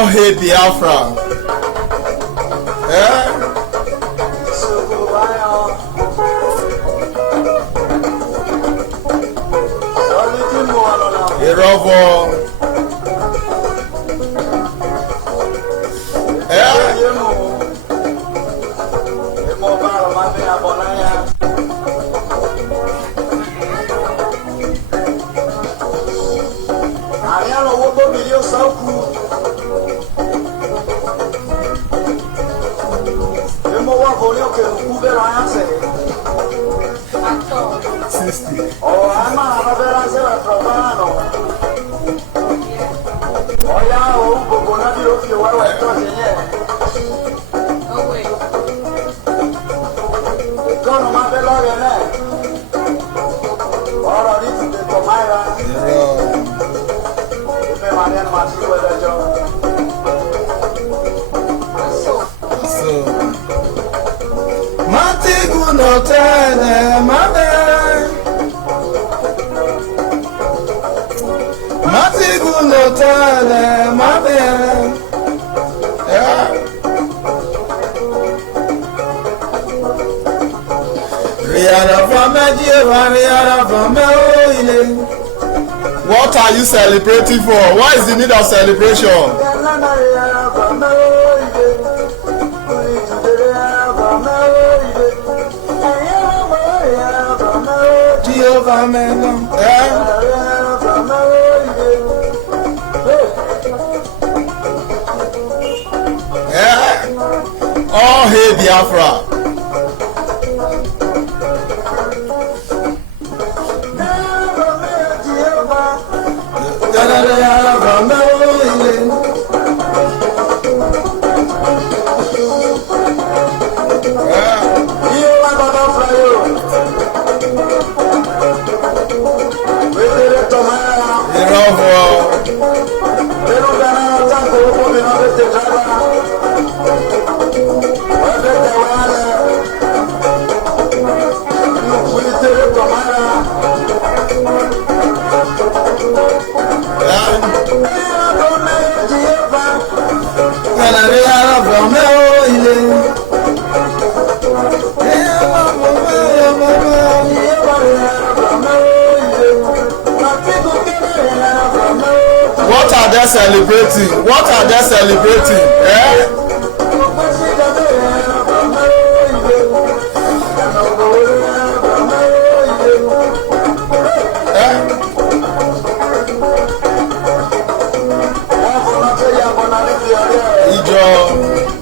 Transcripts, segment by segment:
All hail Biafra. Yeah. Irovo. What are you celebrating for? What is the need of celebration? All hail Biafra. What are they celebrating? What are they celebrating?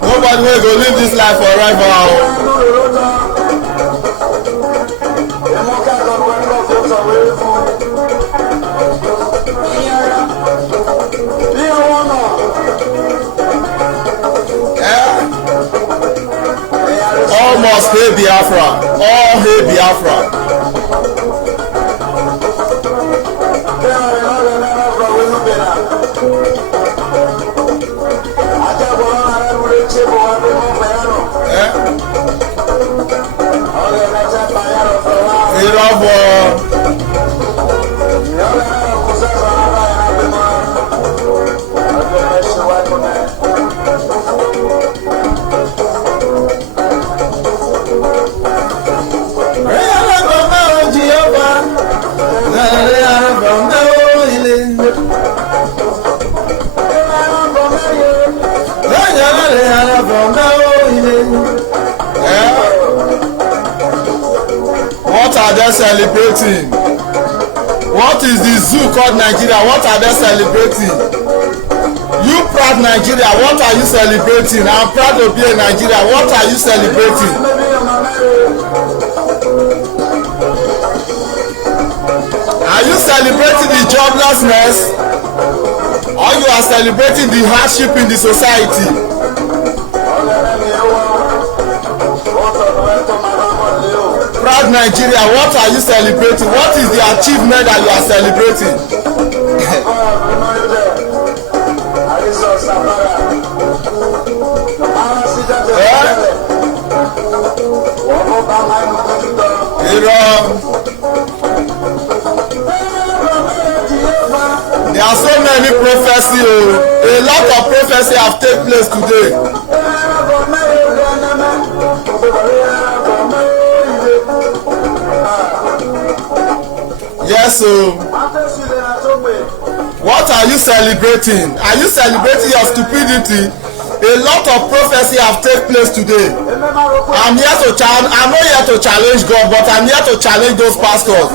Nobody will go live this life forever. All must hail Biafra. All hail Biafra. What are they celebrating? What is the zoo called Nigeria? What are they celebrating? You proud Nigeria, what are you celebrating? I'm proud to be a Nigeria. What are you celebrating? Are you celebrating the joblessness? Or you are celebrating the hardship in the society? Proud Nigeria, what are you celebrating? What is the achievement that you are celebrating? There are so many many prophecy a lot of prophecy have take place today. Yes what are you celebrating? Are you celebrating your stupidity? A lot of prophecy have take place today. I'm not here to challenge God, but I'm here to challenge those pastors.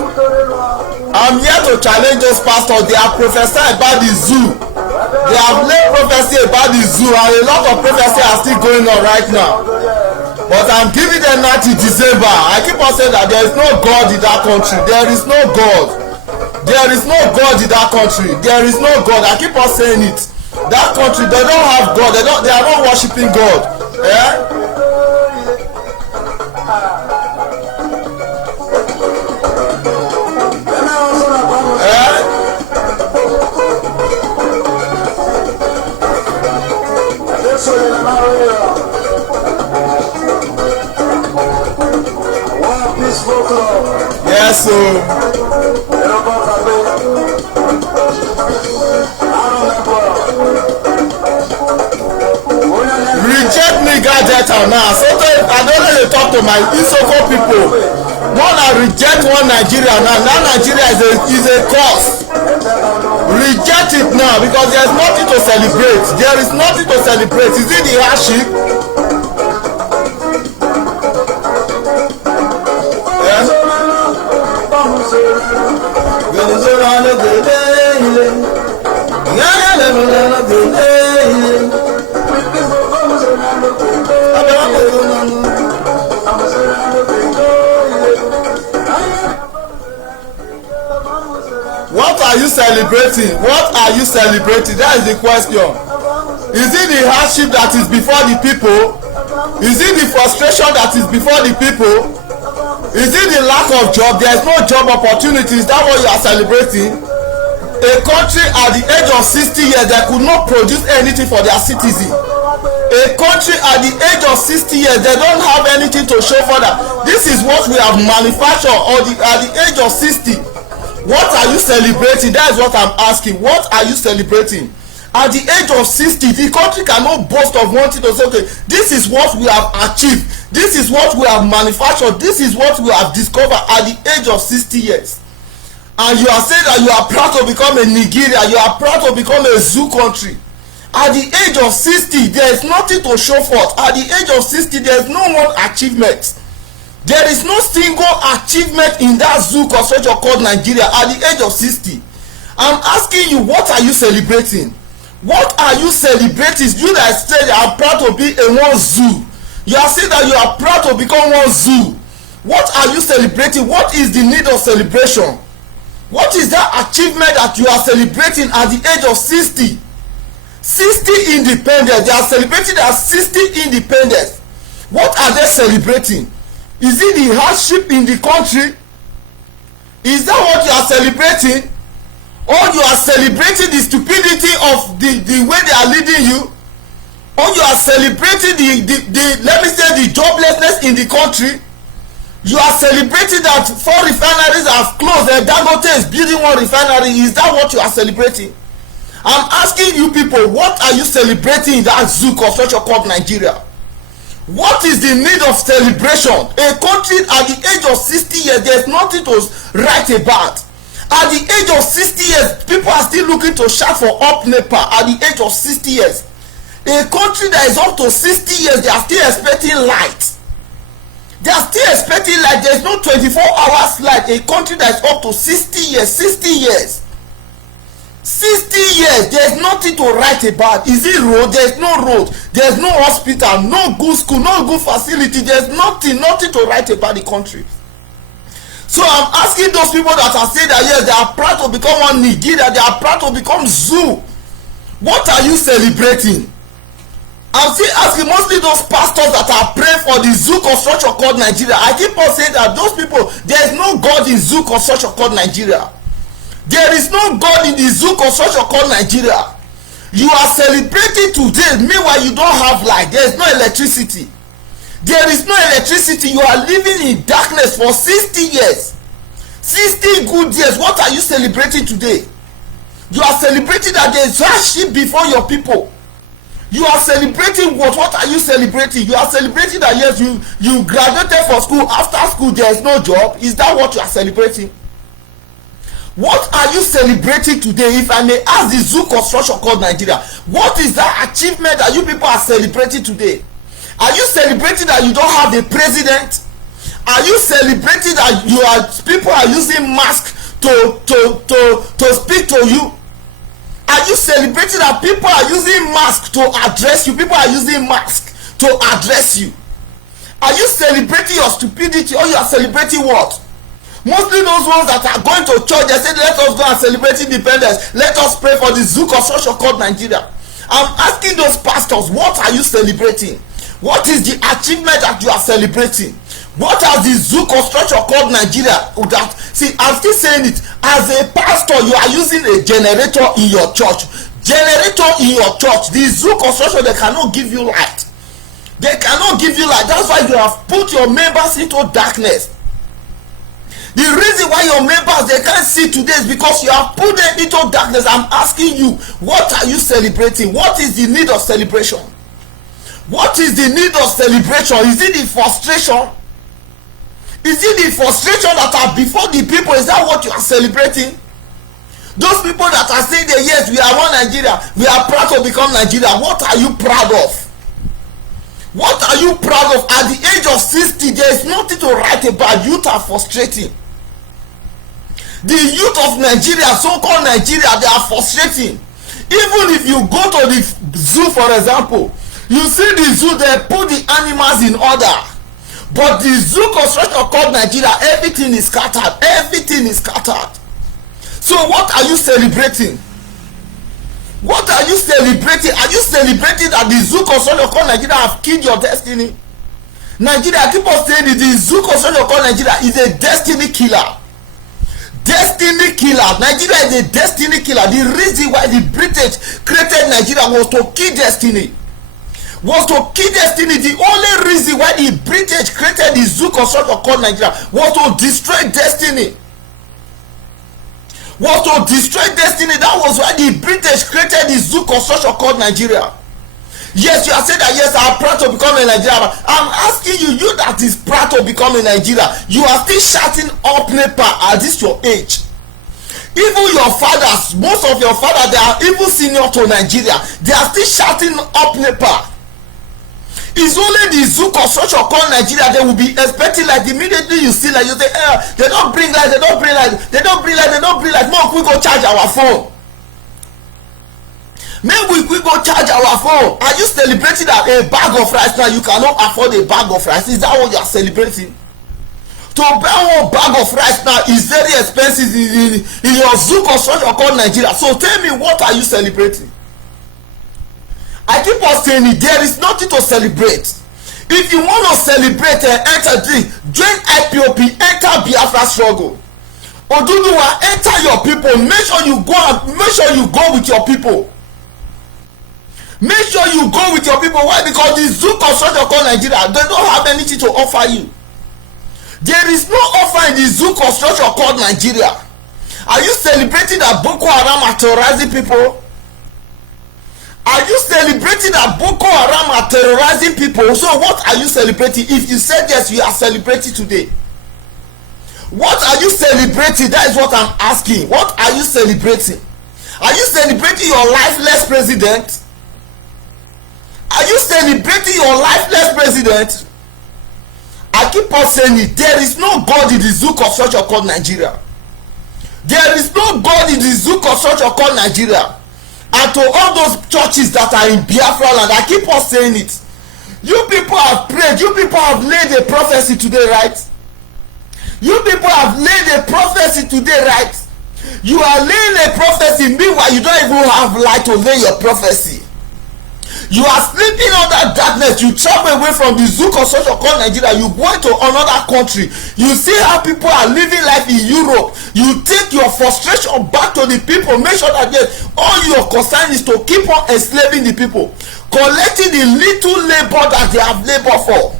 I'm here to challenge those pastors. They have prophesied about the zoo. They have laid prophecy about the zoo, and a lot of prophecy are still going on right now. But I'm giving them that in December. I keep on saying that there is no God in that country. There is no God. There is no God in that country. There is no God. I keep on saying it. That country, they don't have God. They are not worshiping God. Yeah? Yes, reject me gadget now. So I don't let you talk to my Isoko people. One I reject one Nigeria now. That Nigeria is a curse. Reject it now because there is nothing to celebrate. There is nothing to celebrate. Is it the hardship? What are you celebrating? What are you celebrating? That is the question. Is it the hardship that is before the people? Is it the frustration that is before the people? Is it the lack of job? There is no job opportunity. Is that what you are celebrating? A country at the age of 60 years that could not produce anything for their citizens. A country at the age of 60 years, they don't have anything to show for that. This is what we have manufactured at the age of 60. What are you celebrating? That is what I'm asking. What are you celebrating? At the age of 60, the country cannot boast of wanting to say, okay, this is what we have achieved. This is what we have manufactured. This is what we have discovered at the age of 60 years. And you are saying that you are proud to become a Nigeria. You are proud to become a zoo country. At the age of 60, there is nothing to show forth. At the age of 60, there is no one achievement. There is no single achievement in that zoo construction called Nigeria at the age of 60. I'm asking you, what are you celebrating? What are you celebrating? You that said I'm proud to be a one zoo. You are saying that you are proud to become one zoo. What are you celebrating? What is the need of celebration? What is that achievement that you are celebrating at the age of 60? 60 independence. They are celebrating their 60 independence. What are they celebrating? Is it the hardship in the country? Is that what you are celebrating? Or you are celebrating the stupidity of the way they are leading you? Or you are celebrating the let me say the joblessness in the country? You are celebrating that 4 refineries have closed and Dangote is building 1 refinery. Is that what you are celebrating? I'm asking you people, what are you celebrating in that zoo construction called Nigeria? What is the need of celebration? A country at the age of 60 years, there's nothing to write about. At the age of 60 years, people are still looking to shout for up NEPA at the age of 60 years. A country that is up to 60 years, they are still expecting light. They are still expecting light. There's no 24 hours light. A country that is up to 60 years, 60 years. 60 years, there's nothing to write about. Is it road? There's no road. There's no hospital, no good school, no good facility. There's nothing to write about the country. So I'm asking those people that are saying that yes, they are proud to become one Nigeria, they are proud to become zoo. What are you celebrating? I'm still asking mostly those pastors that are praying for the zoo construction called Nigeria. I keep on saying that those people, there is no God in zoo construction called Nigeria. There is no God in the zoo construction called Nigeria. You are celebrating today, meanwhile you don't have light. There is no electricity. There is no electricity. You are living in darkness for 60 years. 60 good years. What are you celebrating today? You are celebrating that there is hardship before your people. You are celebrating what? What are you celebrating? You are celebrating that yes, you graduated from school. After school, there is no job. Is that what you are celebrating? What are you celebrating today? If I may ask the zoo construction called Nigeria, what is that achievement that you people are celebrating today? Are you celebrating that you don't have a president? Are you celebrating that people are using masks to speak to you? Are you celebrating that people are using masks to address you? People are using masks to address you. Are you celebrating your stupidity, or you are celebrating what? Mostly those ones that are going to church, they say, let us go and celebrate independence. Let us pray for the zoo construction called Nigeria. I'm asking those pastors, what are you celebrating? What is the achievement that you are celebrating? What has the zoo construction called Nigeria? See, I'm still saying it. As a pastor, you are using a generator in your church. Generator in your church. The zoo construction, they cannot give you light. They cannot give you light. That's why you have put your members into darkness. The reason why your members, they can't see today is because you have put them into darkness. I'm asking you, what are you celebrating? What is the need of celebration? What is the need of celebration? Is it the frustration? Is it the frustration that are before the people? Is that what you are celebrating? Those people that are saying that yes, we are one Nigeria, we are proud to become Nigeria. What are you proud of? What are you proud of? At the age of 60, there is nothing to write about. Youth are frustrating. The youth of Nigeria, so-called Nigeria, they are frustrating. Even if you go to the zoo, for example, you see the zoo, they put the animals in order. But the zoo construction called Nigeria, everything is scattered. Everything is scattered. So what are you celebrating? What are you celebrating? Are you celebrating that the zoo construction called Nigeria have killed your destiny? Nigeria, keep on saying it, the zoo construction called Nigeria is a destiny killer. Destiny killer. Nigeria is a destiny killer. The reason why the British created Nigeria was to kill destiny. Was to kill destiny. The only reason why the British created the zoo construction called Nigeria was to destroy destiny. Was to destroy destiny. That was why the British created the zoo construction called Nigeria. Yes, you are saying that yes, I am proud to become a Nigerian. I'm asking you, you that is proud to become a Nigerian, you are still shouting up NEPA at this your age. Even your fathers, most of your fathers, they are even senior to Nigeria. They are still shouting up NEPA. It's only the zoo construction called Nigeria. They will be expecting like immediately you see like you say, they don't bring light, they don't bring light, they don't bring light, they don't bring light. More we go charge our phone. Maybe we go charge our phone. Are you celebrating that a bag of rice now you cannot afford a bag of rice? Is that what you are celebrating? To buy one bag of rice now is very expensive in your zoo construction called Nigeria. So tell me, what are you celebrating? I keep on saying it, there is nothing to celebrate. If you want to celebrate and enter join IPOP, enter Biafra struggle. Oduduwa, enter your people. Make sure you go with your people. Make sure you go with your people. Why? Because the zoo construction called Nigeria, they don't have anything to offer you. There is no offer in the zoo construction called Nigeria. Are you celebrating that Boko Haram are terrorizing people? Are you celebrating that Boko Haram are terrorizing people? So what are you celebrating? If you said yes, you are celebrating today. What are you celebrating? That is what I'm asking. What are you celebrating? Are you celebrating your lifeless president? Are you celebrating your lifeless president? I keep on saying it. There is no God in the zoo construction called Nigeria. There is no God in the zoo construction called Nigeria. And to all those churches that are in Biafra land, I keep on saying it. You people have prayed. You people have laid a prophecy today, right? You people have laid a prophecy today, right? You are laying a prophecy. Meanwhile, you don't even have light to lay your prophecy. You are sleeping under darkness. You travel away from the zoo construction called Nigeria. You go to another country. You see how people are living life in Europe. You take your frustration back to the people. Make sure that yes, all your concern is to keep on enslaving the people, collecting the little labor that they have labored for,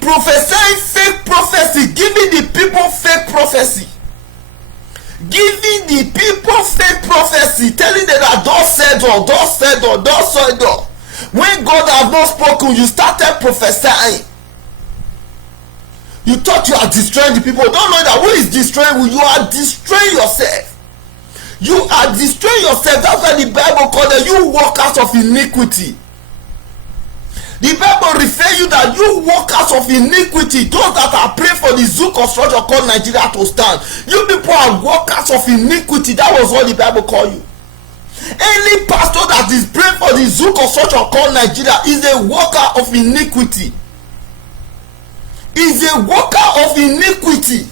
prophesying fake prophecy, giving the people fake prophecy, giving the people fake prophecy, telling them that thus said or thus said or thus said or. When God has not spoken, you started prophesying. You thought you are destroying the people. Don't know that who is destroying you? You are destroying yourself. You are destroying yourself. That's why the Bible called them you workers of iniquity. The Bible refers you that you workers of iniquity, those that are praying for the zoo construction called Nigeria to stand. You people are workers of iniquity. That was what the Bible called you. Any pastor that is praying for the zoo construction called Nigeria is a worker of iniquity. Is a worker of iniquity.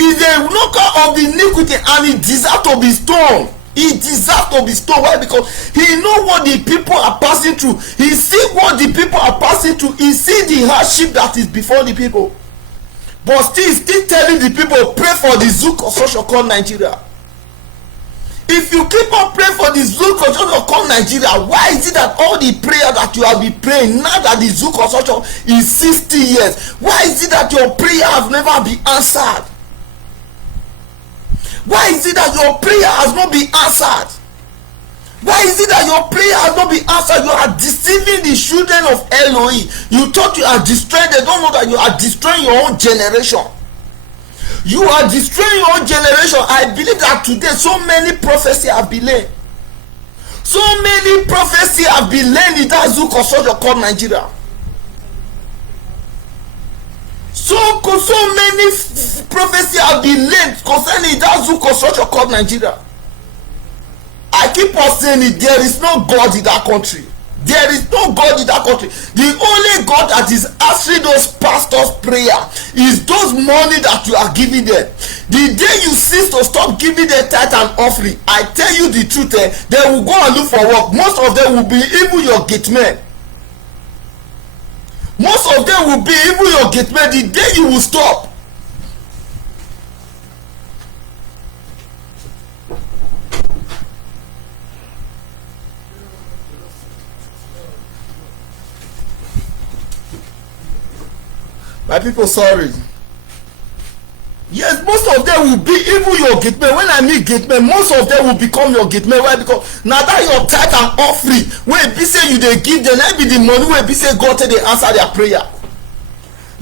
Is a worker of iniquity, and he deserves to be stoned. He deserves to be stoned. Why? Because he knows what the people are passing through. He see what the people are passing through. He see the hardship that is before the people. But still telling the people, pray for the zoo construction called Nigeria. If you keep on praying for the zoo construction called Nigeria, why is it that all the prayer that you have been praying now that the zoo construction is 60 years, why is it that your prayer has never been answered? Why is it that your prayer has not been answered? Why is it that your prayer has not been answered? You are deceiving the children of Elohim. You thought you are destroying. They don't know that you are destroying your own generation. You are destroying your own generation. I believe that today so many prophecies have been laid. So many prophecies have been laid in that zoo construction called Nigeria. So many prophecies have been laid concerning that zoo construction called Nigeria. I keep on saying it, there is no God in that country. There is no God in that country. The only God that is answering those pastors' prayer is those money that you are giving them. The day you cease to stop giving them tithe and offering, I tell you the truth, they will go and look for work. Most of them will be even your gate men. Most of them will be even your gate men. The day you will stop. My people, sorry. Yes, most of them will be even your gate men. When I mean gate men, most of them will become your gate men. Why? Because now that your tithe and offering, when be say you they give them, that be the money when be say God till they answer their prayer.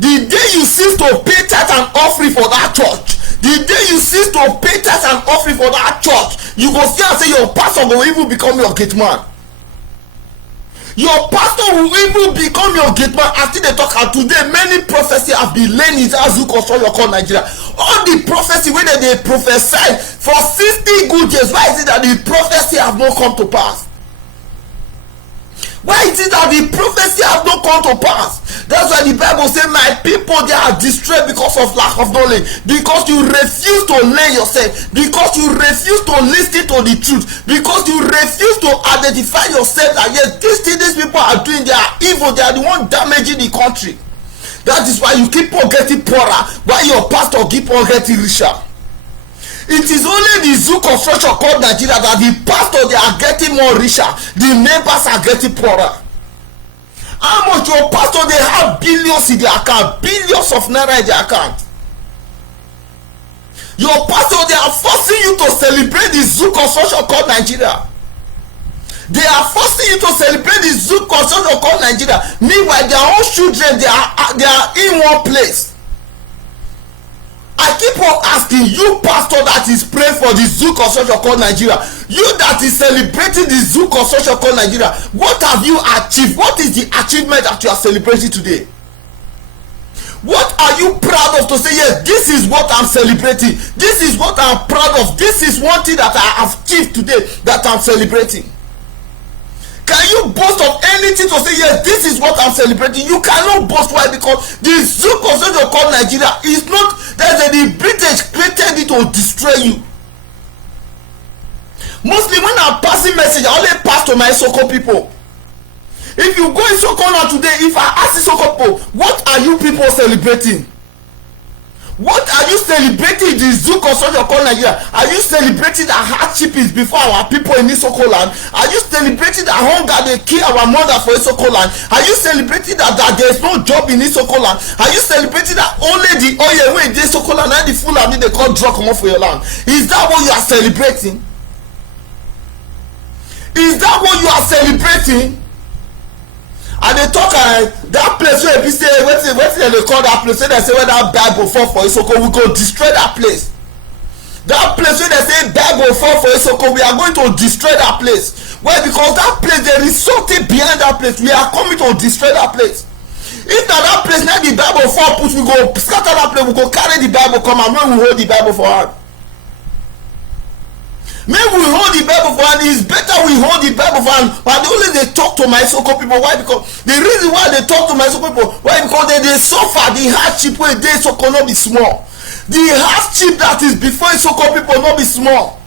The day you cease to pay tithe and offering for that church, the day you cease to pay tithe and offering for that church, you go see and say your pastor will even become your gate man. Your pastor will even become your gate man. After they talk out today, many prophecies have been laying in as you construct your call Nigeria. All the prophecy when they prophesy for 60 good years, why is it that the prophecy have not come to pass? Why is it that the prophecy have not come to pass? That's why the Bible says, my people, they are destroyed because of lack of knowledge. Because you refuse to learn yourself. Because you refuse to listen to the truth. Because you refuse to identify yourself that yes, these people are doing, they are evil. They are the one damaging the country. That is why you keep on getting poorer, while your pastor keep on getting richer. It is only the zoo construction called Nigeria that the pastor they are getting more richer, the neighbors are getting poorer. How much your pastor they have billions in their account, billions of naira in their account. Your pastor they are forcing you to celebrate the zoo construction called Nigeria. They are forcing you to celebrate the zoo construction called Nigeria. Meanwhile, their own children they are in one place. I keep on asking you, pastor that is praying for the zoo construction called Nigeria, you that is celebrating the zoo construction called Nigeria, what have you achieved? What is the achievement that you are celebrating today? What are you proud of to say, yes, this is what I'm celebrating, this is what I'm proud of, this is one thing that I have achieved today that I'm celebrating? Can you boast of anything to say, yes, this is what I'm celebrating? You cannot boast. Why? Because the zoo construction called Nigeria is not that the British created it to destroy you. Mostly when I'm passing message, I only pass to my Soko people. If you go in Soko now today, if I ask the Soko people, what are you people celebrating? What are you celebrating the zoo construction called Nigeria? Are you celebrating that hardship is before our people in Isoko land? Are you celebrating that hunger they kill our mother for Isoko land? Are you celebrating that there is no job in Isoko land? Are you celebrating that only the oil wey dey Isoko land and the Fulani they call drug comot for your land? Is that what you are celebrating? Is that what you are celebrating? And they talk that place where people say wetin they call that place, wey they say when that Bible fall for Isoko, we go destroy that place. That place where they say Bible fall for Isoko, we are going to destroy that place. Why? Because that place there is something behind that place. We are coming to destroy that place. If na that place na the Bible fall put, we go scatter that place, we go carry the Bible come and when we hold the Bible for hand. Maybe we hold the Bible for hand. It's better we hold the Bible for hand. But only they talk to my Isoko people. Why? Because the reason why they talk to my Isoko people, why? Because they suffer the hardship where they Isoko not be small. The hardship that is before Isoko people not be small.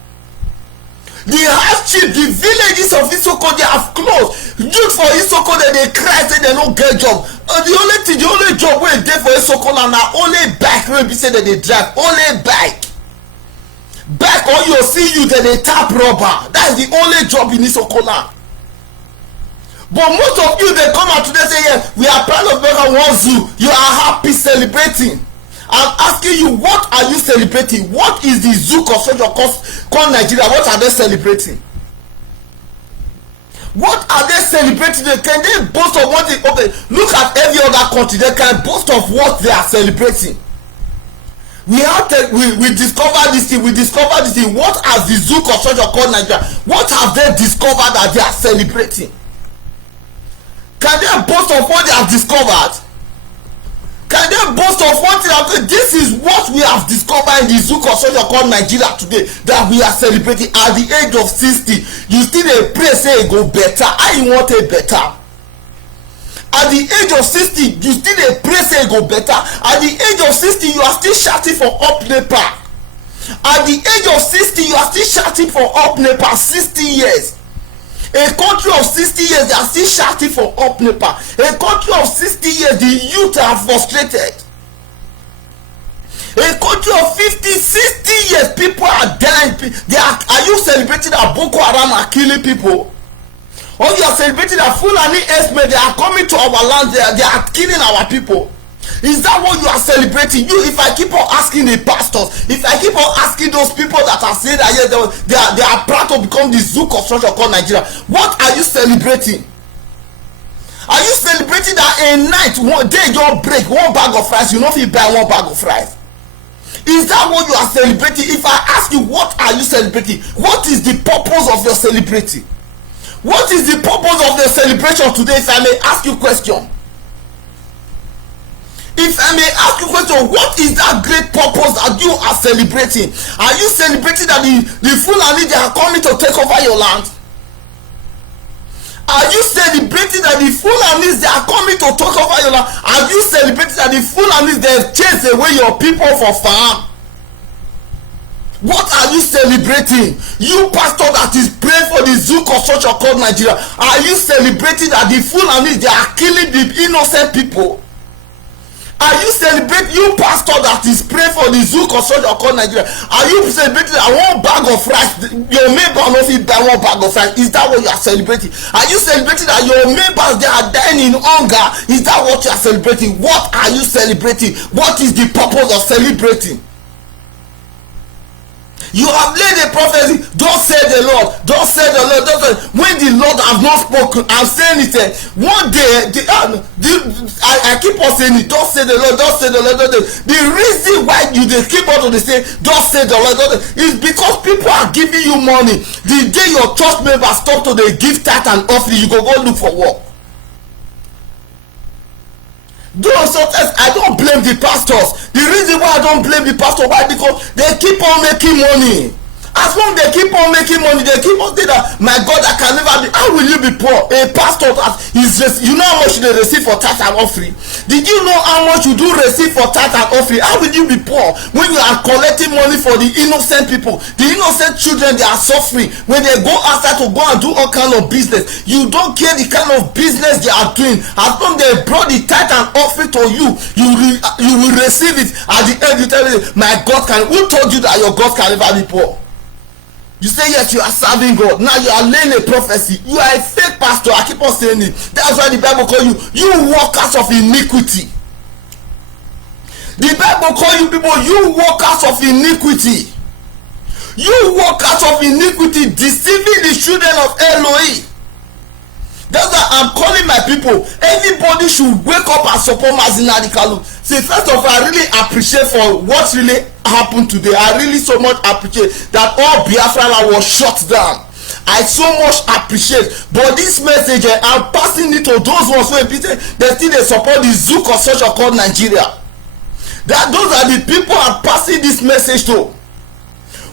The hardship, the villages of Isoko they have closed. Youth for Isoko they cry say they no get job. The only job where they for Isoko land na only bike wey be say that they drive. Only bike. Back on you see you they tap rubber. That is the only job in Isoko land. But most of you they come out today say yeah, we are proud of Becca one zoo. You are happy celebrating. I'm asking you, what are you celebrating? What is the zoo construction called Nigeria? What are they celebrating? What are they celebrating? Can they boast of what they okay? Look at every other country. They can boast of what they are celebrating. We discovered this thing. What has the zoo construction called Nigeria? What have they discovered that they are celebrating? Can they boast of what they have discovered? Can they boast of one thing? This is what we have discovered in the zoo construction called Nigeria today that we are celebrating. At the age of 60, you still dey pray say e go better. How you want it better? At the age of 60, you still dey pray say e go better. At the age of 60, you are still shouting for up NEPA. At the age of 60, you are still shouting for up NEPA. 60 years. A country of 60 years, they are still shouting for up NEPA. A country of 60 years, the youth are frustrated. A country of 50, 60 years, people are dying. Are you celebrating that Boko Haram are killing people? Or you are celebrating that Fulani herdsmen, they are coming to our land, they are killing our people? Is that what you are celebrating? If I keep on asking the pastors, if I keep on asking those people that are saying that yes, they are proud to become the zoo construction called Nigeria, what are you celebrating? Are you celebrating that a night, one day you break one bag of rice, you know if you buy one bag of rice? Is that what you are celebrating? If I ask you, what are you celebrating? What is the purpose of your celebrating? What is the purpose of the celebration today? If I may ask you a question. If I may ask you a question, what is that great purpose that you are celebrating? Are you celebrating that the Fulani they are coming to take over your land? Are you celebrating that the Fulanis they are coming to take over your land? Are you celebrating that the Fulanis they chase away your people for farm? What are you celebrating? You pastor that is praying for the zoo construction called Nigeria, are you celebrating that the Fulanis they are killing the innocent people? Are you celebrating, you pastor that is praying for the zoo construction called Nigeria, are you celebrating that one bag of rice, your neighbor no fit buy one bag of rice? Is that what you are celebrating? Are you celebrating that your neighbors they are dying in hunger? Is that what you are celebrating? What are you celebrating? What is the purpose of celebrating? You have laid a prophecy. Don't say the Lord. Don't say the Lord. Don't say, when the Lord has not spoken, I'm saying it. One day, I keep on saying it. Don't say the Lord. Don't say the Lord. Don't say. The reason why you keep on to say, don't say the Lord, don't say, is because people are giving you money. The day your church members stop to the give tithe and offering, you go look for work. Sometimes I don't blame the pastors. The reason why I don't blame the pastor, why? Because they keep on making money. As long they keep on making money, they keep on saying that, my God, I can never be. How will you be poor? A pastor is just, you know how much they receive for tithe and offering? Did you know how much you do receive for tithe and offering? How will you be poor when you are collecting money for the innocent people? The innocent children, they are suffering when they go outside to go and do all kind of business. You don't care the kind of business they are doing. As long they brought the tithe and offering to you, you will receive it. At the end, you tell me, my God can. Who told you that your God can never be poor? You say yes, you are serving God. Now you are laying a prophecy. You are a fake pastor. I keep on saying it. That's why the Bible call you workers of iniquity. The Bible call you people, you workers of iniquity. You workers of iniquity, deceiving the children of Elohim. That's why I'm calling my people. Everybody should wake up and support Mazinari Kalu. See, first of all, I really appreciate for what really happened today. I really so much appreciate that all Biafra was shut down. I so much appreciate. But this message, I'm passing it to those ones who they still support the Zook of social called Nigeria. That those are the people I'm passing this message to.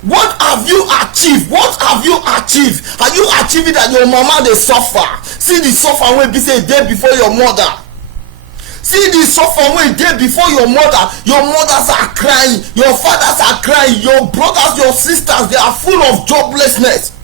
What have you achieved? What have you achieved? Are you achieving that your mama they suffer? See the suffer when be say day before your mother. See the suffer when day before your mother. Your mothers are crying, your fathers are crying, your brothers, your sisters, they are full of joblessness.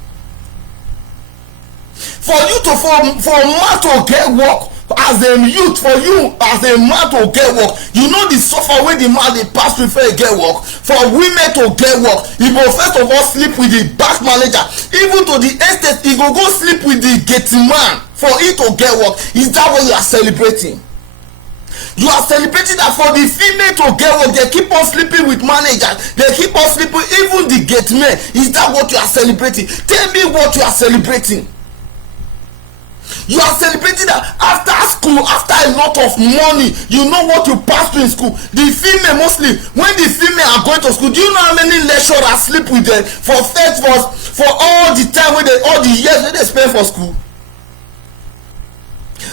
For you to for a man to get work, as a youth, for you as a man to get work, you know the suffer when the man they pass before he get work. For women to get work, he will first of all sleep with the bank manager, even to the estate he go sleep with the gate man for it to get work. Is that what you are celebrating? You are celebrating that for the female to get work, they keep on sleeping with managers, they keep on sleeping even the gate men. Is that what you are celebrating? Tell me what you are celebrating. You are celebrating that after school, after a lot of money, you know what you pass to in school. The female mostly, when the female are going to school, do you know how many lecturers sleep with them for all the time when all the years that they spend for school?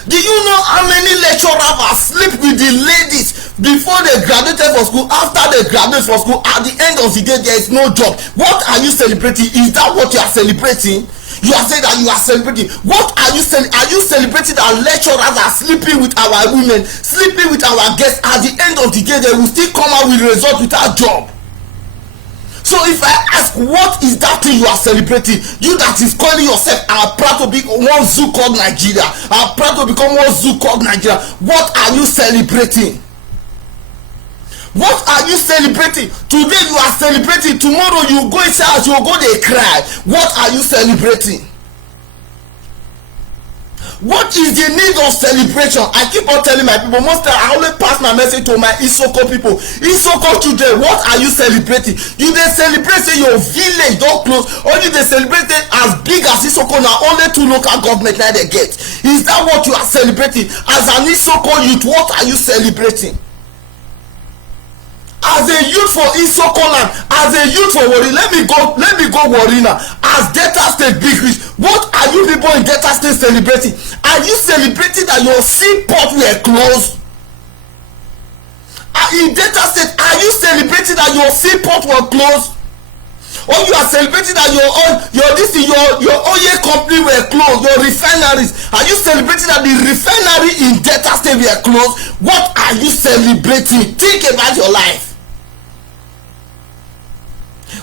Do you know how many lecturers have slept with the ladies before they graduated from school? After they graduate from school, at the end of the day, there is no job. What are you celebrating? Is that what you are celebrating? You are saying that you are celebrating. What are you celebrating? Are you celebrating that lecturers are sleeping with our women, sleeping with our guests? At the end of the day, they will still come out with results without job. So if I ask, what is that thing you are celebrating? You that is calling yourself, I'm proud to be one zoo called Nigeria. I'm proud to become one zoo called Nigeria. What are you celebrating? What are you celebrating? Today you are celebrating. Tomorrow you go inside, you go they cry. What are you celebrating? What is the need of celebration? I keep on telling my people, most time I always pass my message to my Isoko people. Isoko children, what are you celebrating? You they celebrate say your village don't close, only they celebrate as big as Isoko now, only 2 local government now they get. Is that what you are celebrating? As an Isoko youth, what are you celebrating? As a youth for Isoko land, as a youth for Warri, let me go Warri now. As Delta State big rich, what are you people in Delta State celebrating? Are you celebrating that your seaport were closed? In Delta State, are you celebrating that your seaport were closed? Or you are celebrating that your oil company were closed, your refineries? Are you celebrating that the refinery in Delta State were closed? What are you celebrating? Think about your life.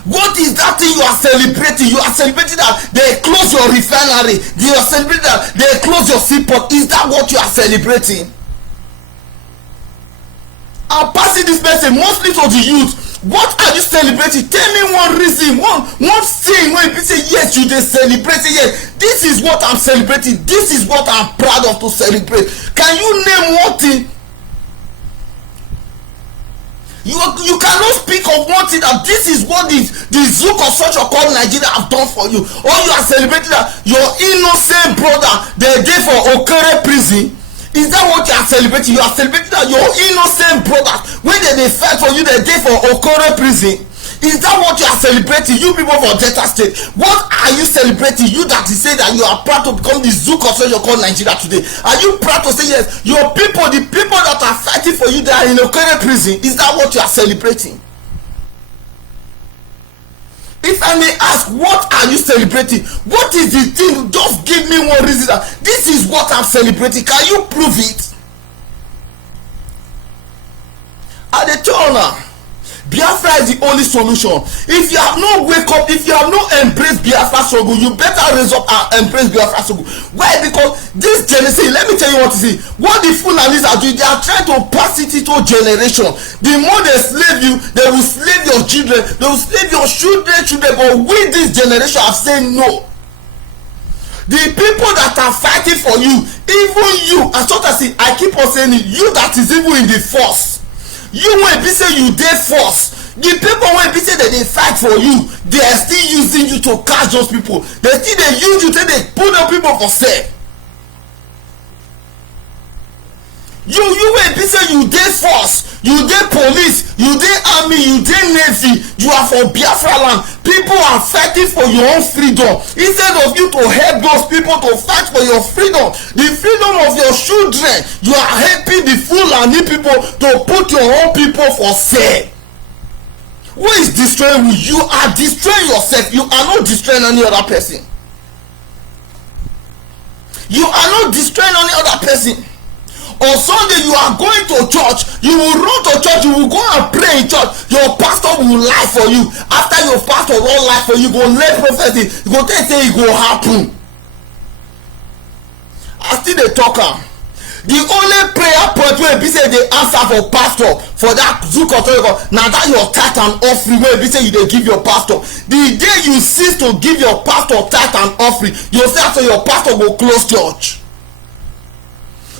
What is that thing you are celebrating? You are celebrating that they close your refinery. You are celebrating that they close your seaport. Is that what you are celebrating? I'm passing this message mostly to the youth. What are you celebrating? Tell me one reason, one thing when people say yes, you just celebrate. Yes, this is what I'm celebrating. This is what I'm proud of to celebrate. Can you name one thing? You cannot speak of one thing that this is what the Zook of such a called Nigeria have done for you. Or you are celebrating that your innocent brother they did for Okere prison. Is that what you are celebrating? You are celebrating that your innocent brother when they fight for you they did for Okere prison. Is that what you are celebrating? You people for Delta State, what are you celebrating? You that is say that you are proud to become the Zook of such a called Nigeria today. Are you proud to say yes? Your people, the people that are fighting for you, they are in Okere prison. Is that what you are celebrating? If I may ask, what are you celebrating? What is the thing? Just give me one reason that this is what I'm celebrating. Can you prove it? At the turn, Biafra is the only solution. If you have no wake up, if you have no embrace Biafra struggle, you better raise up and embrace Biafra struggle. Why? Because this generation, let me tell you what it is. What the Fulanis are doing, they are trying to pass it into generation. The more they slave you, they will slave your children, they will slave your children. But with this generation, I've said no. The people that are fighting for you, even you, as long as I keep on saying it, you that is even in the force. You when be say you dey force, the people when be say that they fight for you, they are still using you to catch those people. They still dey use you till they put the people for sale. You when be say you dey force, you dey police, you dey army, you dey navy, you are for Biafra land. People are fighting for your own freedom instead of you to help those people to fight for your freedom, the freedom of your children. You are helping the Fulani people to put your own people for sale. Who is destroying you? You are destroying yourself. You are not destroying any other person. You are not destroying any other person. On Sunday you are going to church, you will run to church, you will go and pray in church. Your pastor will lie for you. After your pastor won't lie for you, go lay prophecy, you go tell say it go happen. I still dey talk am. The only prayer point wey be say dey answer for pastor for that Zoom control na that your tithe and offering wey be say you dey give your pastor. The day you cease to give your pastor tithe and offering, you say after your pastor go close church.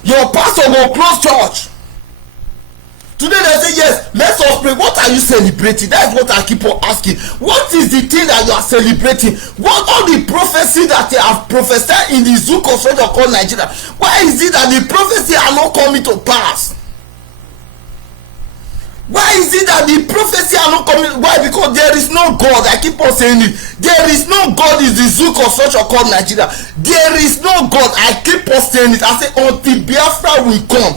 Your pastor will close church. Today they say yes, let us pray. What are you celebrating? That's what I keep on asking. What is the thing that you are celebrating? What all the prophecy that they have prophesied in the Zoo construction called Nigeria? Why is it that the prophecy are not coming to pass? Why is it that the prophecy are not coming? Why? Because there is no God. I keep on saying it. There is no God in the Zoo construction called Nigeria. There is no God. I keep on saying it. I say until Biafra will come,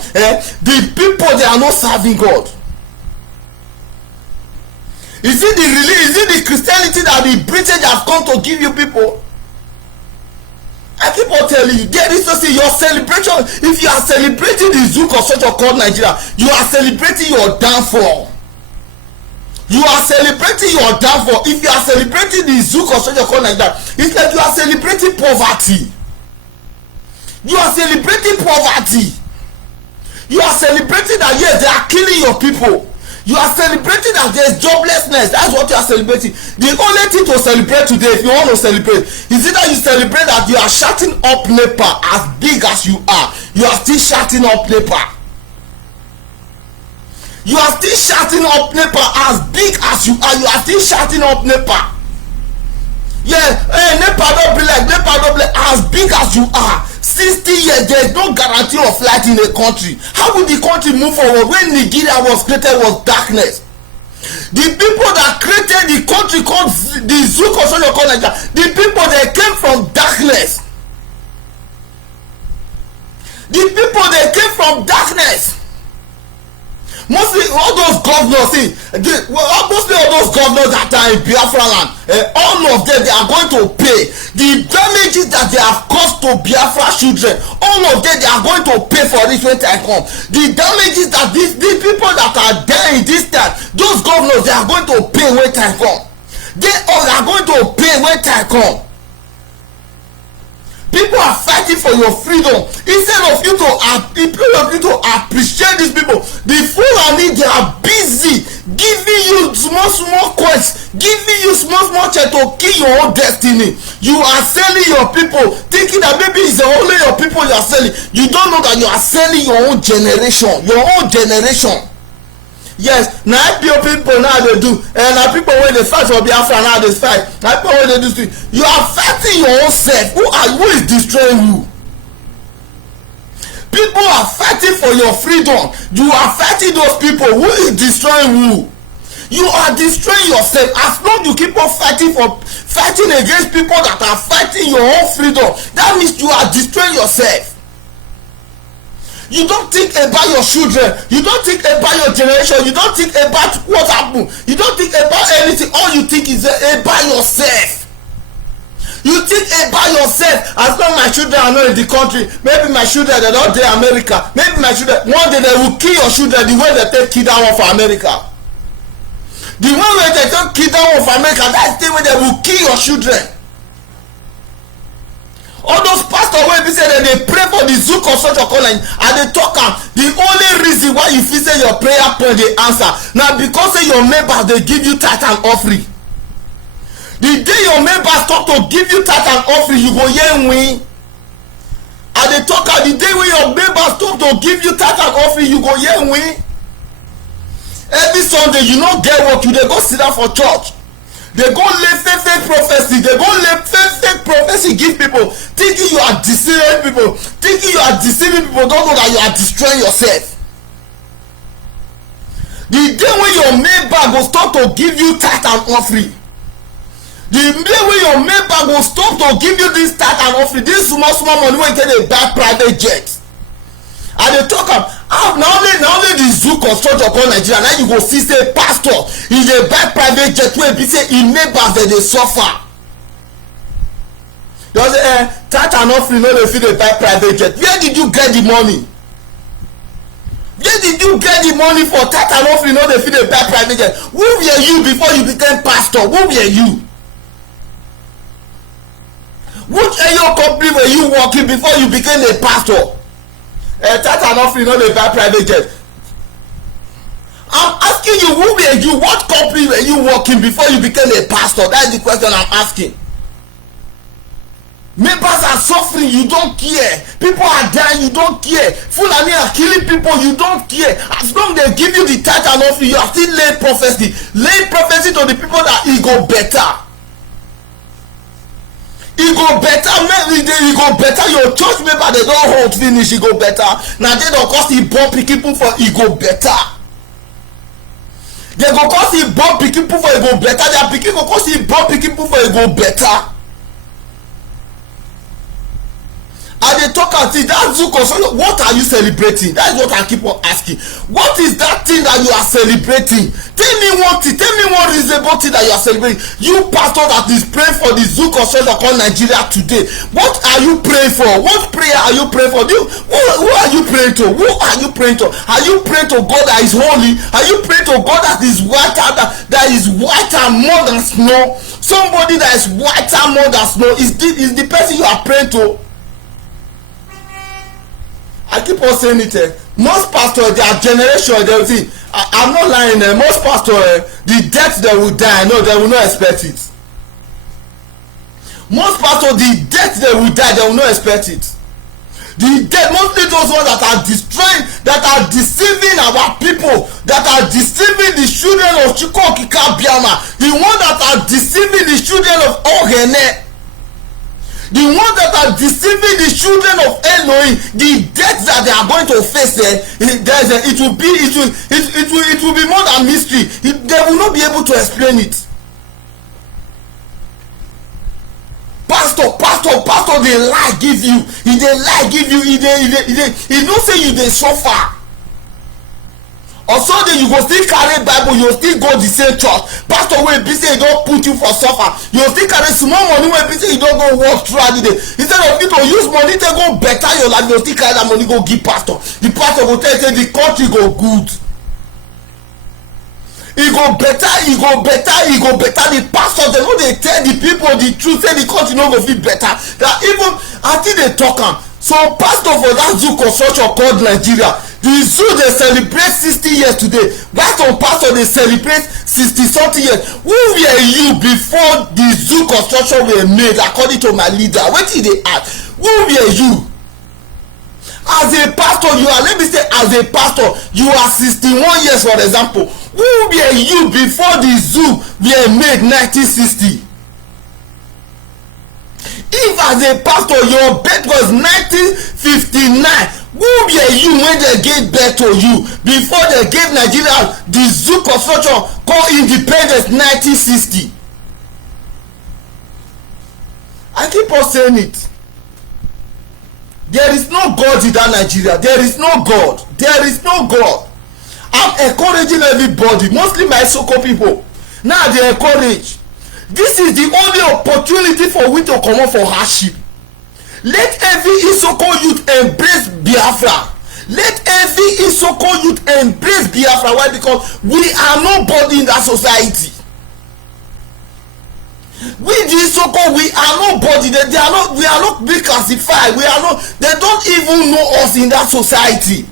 the people they are not serving God. Is it the religion? Is it the Christianity that the British have come to give you people? I keep on telling you, there is to say your celebration. If you are celebrating the Zoo construction called Nigeria, you are celebrating your downfall. You are celebrating your downfall. If you are celebrating the Zoo construction called Nigeria, it's like you are celebrating poverty. You are celebrating poverty. You are celebrating that yes, they are killing your people. You are celebrating that there is joblessness. That's what you are celebrating. The only thing to celebrate today, if you want to celebrate, is either you celebrate that you are shutting up NEPA as big as you are. You are still shutting up NEPA. You are still shutting up NEPA as big as you are. You are still shutting up NEPA. Yeah, NEPA don't be like NEPA don't be like as big as you are. 60 years, there is no guarantee of light in a country. How will the country move forward? When Nigeria was created was darkness. The people that created the country called the Zoo construction called Nigeria, the people they came from darkness. The people they came from darkness. Mostly all those governors, mostly all those governors that are in Biafra land, all of them, they are going to pay the damages that they have caused to Biafra children. All of them, they are going to pay for this when time come. The damages that these people that are there in this time, those governors, they are going to pay when time come. They all are going to pay when time come. People are fighting for your freedom. Instead of you to appreciate these people, the Fulani, they are busy giving you small coins, giving you small chance to kill your own destiny. You are selling your people, thinking that maybe it's only your people you are selling. You don't know that you are selling your own generation. Your own generation. Yes, now people now they do, and now people when they fight for Biafra now they fight. Now people when they do things, you are fighting your own self. Who is destroying you? People are fighting for your freedom. You are fighting those people. Who is destroying you? You are destroying yourself. As long as you keep on fighting against people that are fighting your own freedom, that means you are destroying yourself. You don't think about your children. You don't think about your generation. You don't think about what happened. You don't think about anything. All you think is about yourself. You think about yourself. As long as my children are not in the country, maybe my children they don't dey America. Maybe my children one day they will kill your children the way they take kill that one for America. The one wey they take kill that one for America, that's the way they will kill your children. All those pastors wey be say that they pray for the zoo construction college and they talk am, the only reason why you feel say your prayer point dey answer na because say your members dey give you tithe and offering. The day your members stop to give you tithe and offering, you go hear win. And they talk am, the day when your members stop to give you tithe and offering, you go hear win. Every Sunday you no get work, you dey go sit down for church. They go lay fake prophecy. They go lay fake prophecy give people, thinking you are deceiving people, thinking you are deceiving people. Don't know that you are destroying yourself. The day when your member go stop to give you tithe and offering, the day when your member go stop to give you this tithe and offering, this small money wey take dey buy private jet, and they talk am na only the zoo construction come Nigeria na you go see say pastor he dey buy private jet wey be say him neighbors dey suffer. You say tithe and offering no dey fit dey buy private jet. Where did you get the money? Where did you get the money for tithe and offering no dey fit dey buy private jet? Who were you before you became pastor? Who were you? Which your company were you working before you became a pastor? Tithe and offering no dey buy private jet. I'm asking you, who were you? What company were you working before you became a pastor? That's the question I'm asking. Members are suffering, you don't care. People are dying, you don't care. Fulani are killing people, you don't care. As long as they give you the tithe and offering, you are still laying prophecy to the people that it go better. E go better, e go better. Your church member they don't hold finish, e go better. Now they don't cause e born people for e go better. They go cause e born people for e go better. Their pikin go cause e born people for e go better. And they talk and say that zoo construction, what are you celebrating? That is what I keep on asking. What is that thing that you are celebrating? Tell me one thing, tell me one reasonable thing that you are celebrating. You pastor that is praying for the zoo construction called Nigeria today, what are you praying for? What prayer are you praying for? Who are you praying to? Who are you praying to? Are you praying to God that is holy? Are you praying to God that is whiter, that is whiter more than snow? Somebody that is whiter more than snow is the person you are praying to. I keep on saying it. Most pastors, their generation, they will see. I'm not lying. Most pastors, the death they will die. No, they will not expect it. Most pastors, the death they will die. They will not expect it. The death, mostly those ones that are destroying, that are deceiving our people, that are deceiving the children of Chukokika Biama, the ones that are deceiving the children of Ogene. The ones that are deceiving the children of Elohim, the death that they are going to face, it will be more than mystery. They will not be able to explain it. Pastor, they lie give you. He don't say you they suffer. On Sunday you go still carry Bible, you still go the same church. Pastor wey be say he don put you for suffer, you still carry small money wey be say you don go work throughout the day. Instead of you to use money to go better your life, you still carry that money go give pastor. The pastor go tell you say the country go good. E go better. The pastor dem no dey tell the people the truth, say the country no go fit better. That even until they talk am, some pastor for that zoo construction called Nigeria, the zoo dey celebrate 60 years today, while some pastor dey celebrate 60-something years. Who were you before the zoo construction were made? According to my leader, wetin dey ask? Who were you? As a pastor, you are, let me say, as a pastor, you are 61 years, for example. Who were you before the zoo were made 1960? If as a pastor your birth was 1959, who were you when they gave birth to you? Before they gave Nigeria the zoo construction called independence 1960. I keep on saying it. There is no God in that Nigeria. There is no God. There is no God. I'm encouraging everybody, mostly my so-called people. Now they encourage. This is the only opportunity for we to come up for hardship. Let every Isoko youth embrace Biafra. Let every Isoko youth embrace Biafra. Why? Because we are nobody in that society. We the Isoko, we are nobody. They are not. We are not being classified. We are not. They don't even know us in that society.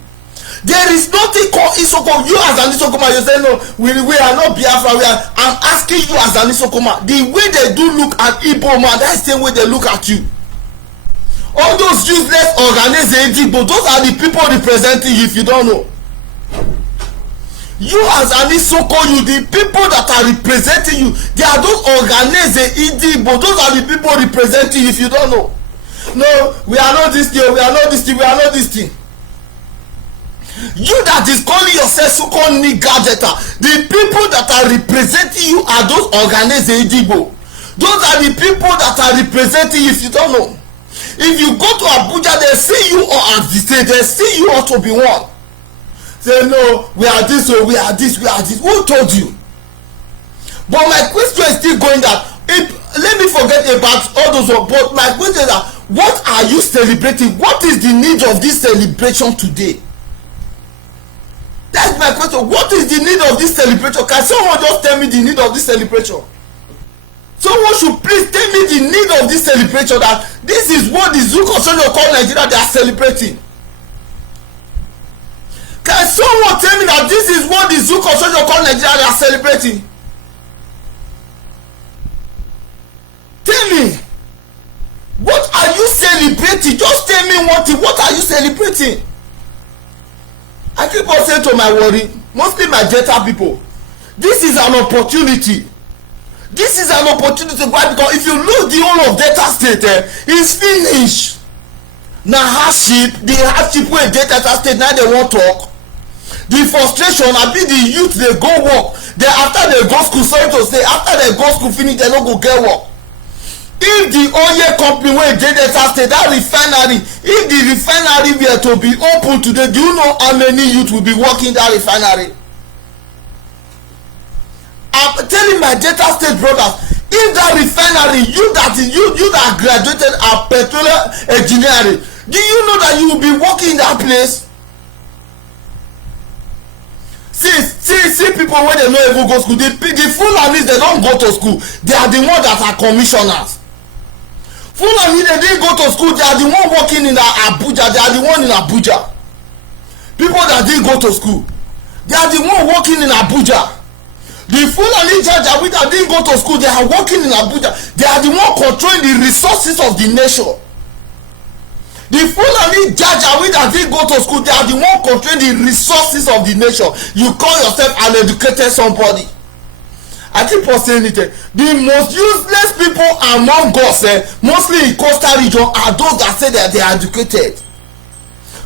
There is nothing called Isoko. You as an Isokoma, you say no. We are not Biafra. I'm asking you as an Isokoma. The way they do look at Igbo man, that's the same way they look at you. All those useless organizations, but those are the people representing you. If you don't know, you as an Isoko, you the people that are representing you. They are those organizations, but those are the people representing you. If you don't know, no, we are not this thing. We are not this thing. We are not this thing. You that is calling yourself so-called nigga, the people that are representing you are those organizations. Those are the people that are representing you. If you don't know, if you go to Abuja, they see you all as the same. They see you all to be one. Say no, we are this, or we are this, we are this. Who told you? But my question is still going that. Let me forget about all those. But my question is that what are you celebrating? What is the need of this celebration today? That's my question. What is the need of this celebration? Can someone just tell me the need of this celebration? Someone should please tell me the need of this celebration, that this is what the Zoo Consortium called Nigeria they are celebrating. Can someone tell me that this is what the Zoo Consortium called Nigeria they are celebrating? Tell me. What are you celebrating? Just tell me one thing. What are you celebrating? I keep on saying to my worry, mostly my Jetta people, this is an opportunity. This is an opportunity. Why? Because if you lose the whole of Delta State, it's finished. Now hardship, the hardship wey Delta State now they wan talk. The frustration, I be the youth they go work. Then after they go school, sorry to say, after they go school finish, they no go get work. If the oil company wey Delta State, that refinery, if the refinery were to be open today, do you know how many youth will be working that refinery? I'm telling my Delta State brothers, if that refinery, you that graduated at petroleum engineering, do you know that you will be working in that place? See people when they no even go school, the Fulanis they don't go to school, they are the ones that are commissioners. Fulani they didn't go to school, they are the one working in Abuja, they are the one in Abuja. People that didn't go to school, they are the one working in Abuja. The Fulani Jajawi that didn't go to school, they are working in Abuja. They are the one controlling the resources of the nation. The Fulani Jajawi that didn't go to school, they are the one controlling the resources of the nation. You call yourself an educated somebody. I keep on saying it. The most useless people among us, mostly in coastal region, are those that say that they are educated.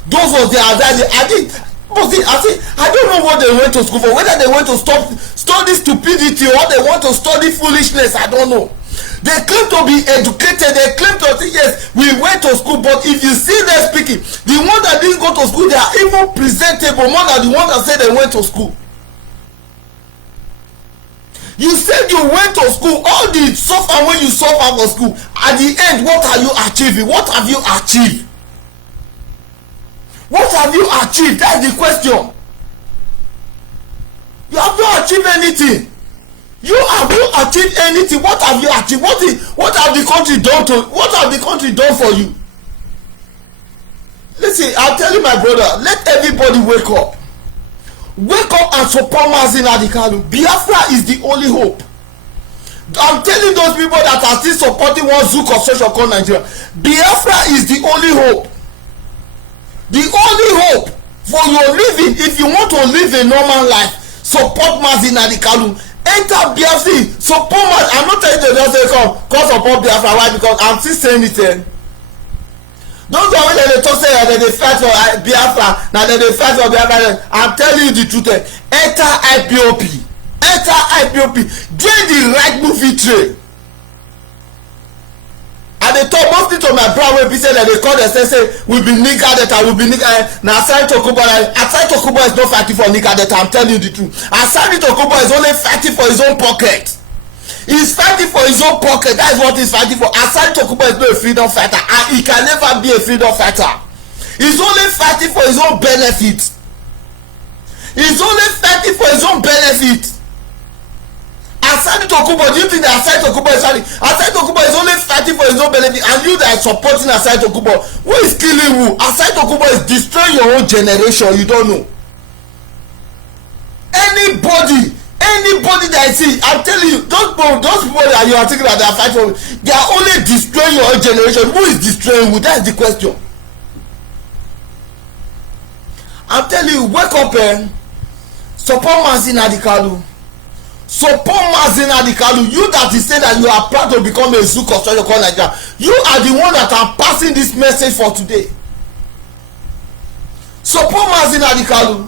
Those ones they are that I don't know what they went to school for. Whether they went to study stupidity or they want to study foolishness, I don't know. They claim to be educated. They claim to say yes, we went to school. But if you see them speaking, the ones that didn't go to school, they are even presentable more than the ones that say they went to school. You said you went to school, all the suffer when you suffer for school. At the end, what are you achieving? What have you achieved? What have you achieved? That's the question. You have not achieved anything. You have not achieved anything. What have you achieved? What have the country done to? What have the country done for you? Listen, I'm telling my brother, let everybody wake up. Wake up and support Mazi Nnamdi Kanu. Biafra is the only hope. I'm telling those people that are still supporting one Zoo Consortium called Nigeria, Biafra is the only hope. The only hope for your living. If you want to live a normal life, support Mazi Nnamdi Kanu. Enter Biafra, support Mazi. I'm not telling you to just say come support Biafra. Why? Because I'm still saying it. Those are when they talk say that they fight for Biafra, now they fight for Biafra. I'm telling you the truth. Enter IPOP. Enter IPOP. Join the right movie train. and they talk mostly to my brother wey be say dem dey call themselves say we be nigger delta we be nigger na Asari Tokunbo is not fighting for nigger delta. I'm telling you the truth. Asari Tokunbo is only fighting for his own pocket. He's fighting for his own pocket. That is what he's fighting for. Asari Tokunbo is not a freedom fighter, and he can never be a freedom fighter. He's only fighting for his own benefit. He's only fighting for his own benefit. Asari Tokunbo, do you think that Asari Tokunbo is fighting? Asari Tokunbo is only fighting for his own benefit, and you that are supporting Asari Tokunbo, who is killing who? Asari Tokunbo is destroying your own generation. You don't know. Anybody that I see, I'm telling you, those people that you are thinking that they are fighting for, they are only destroying your own generation. Who is destroying who? That's the question. I'm telling you, wake up and support Mazi Nnamdi Kanu. Support Mazi Nnamdi Kanu. You that is saying that you are proud to become a zoo construction called Nigeria, you are the one that are passing this message for today. Support Mazi Nnamdi Kanu.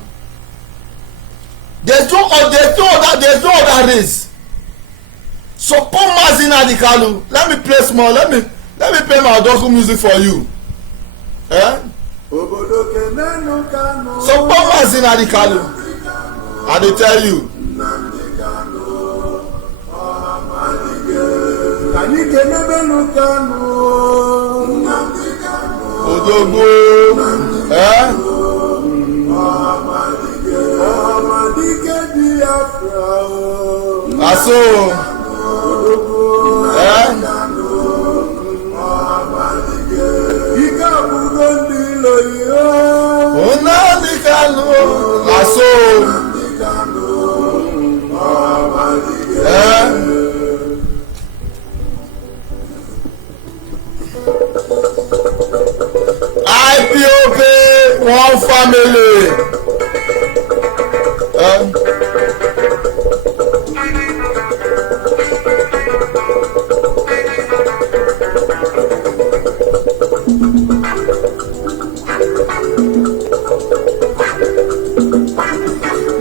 There's no other race. Support Mazi Nnamdi Kanu. Let me play small. Let me play my Odogu music for you. Support Mazi Nnamdi Kanu. I dey tell you. Odogu. Aso. Nnamdi Kanu. Aso. IPOB one family.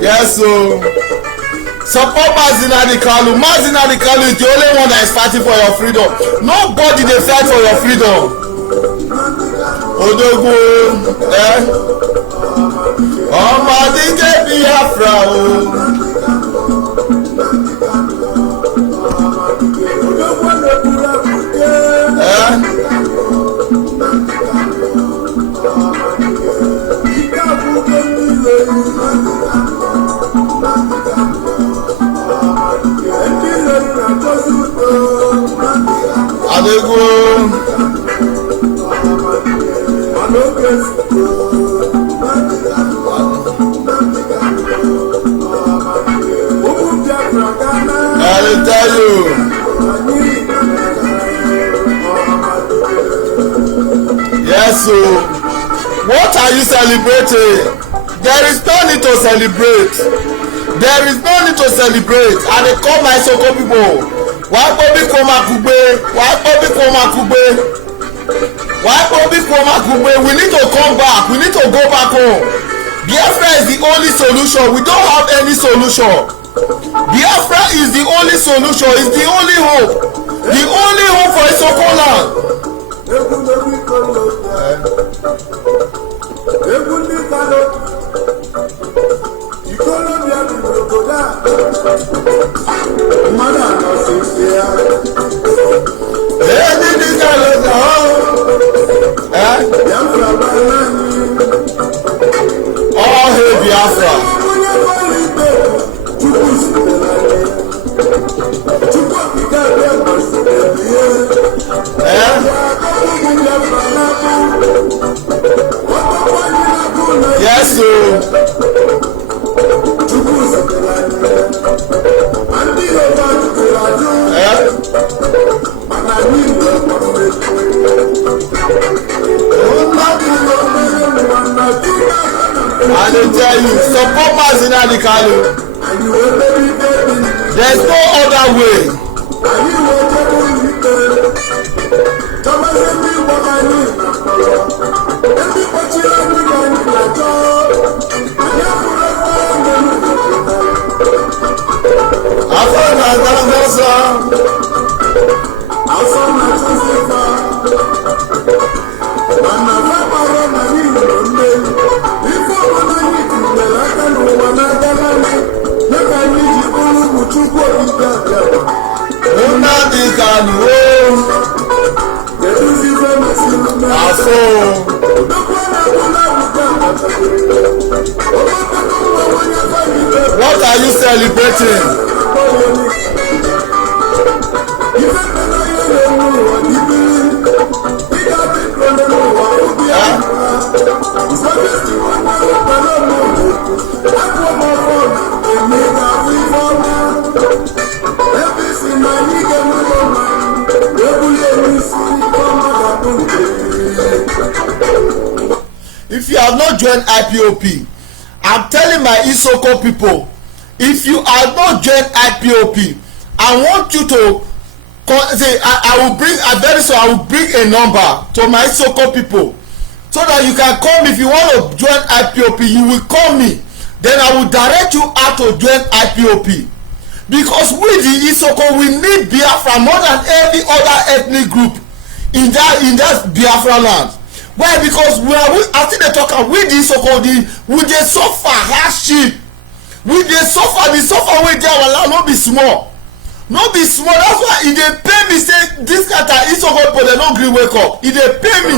Yes, so support Mazi Nnamdi Kanu. Mazi Nnamdi Kanu is the only one that is fighting for your freedom. Nobody dey fight for your freedom. Odogu, ọmọ adike Biafra o. Adego. I will tell you. Yes, so what are you celebrating? There is no need to celebrate. There is no need to celebrate. And they call my Soko people. Why Bobby Koma Kugbe? Why Bobby Koma Kugbe? Why Bobby Koma Kugbe? We need to come back. We need to go back home. Biafra is the only solution. We don't have any solution. Biafra is the only solution. It's the only hope. The only hope for Isoko land. All hail Biafra. Yes, sir. I will tell you, support Mazi Nnamdi Kanu. There's no other way. I Nnamdi Kanu ooo. Aso. What are you celebrating? If you have not joined IPOP, I'm telling my Isoko people, if you have not joined IPOP, I want you to say I will bring very soon. I will bring a number to my Isoko people so that you can come. If you want to join IPOP, you will call me. Then I will direct you how to join IPOP. Because we the Isoko, we need Biafra more than every other ethnic group in that Biafra land. Why? Because we after they talk, we the Isoko, we dey suffer hardship. We dey suffer the suffer wey dey our land no be small. No be small. That's why e dey pay me say this kind of Isoko people dey no gree wake up. E dey pay me.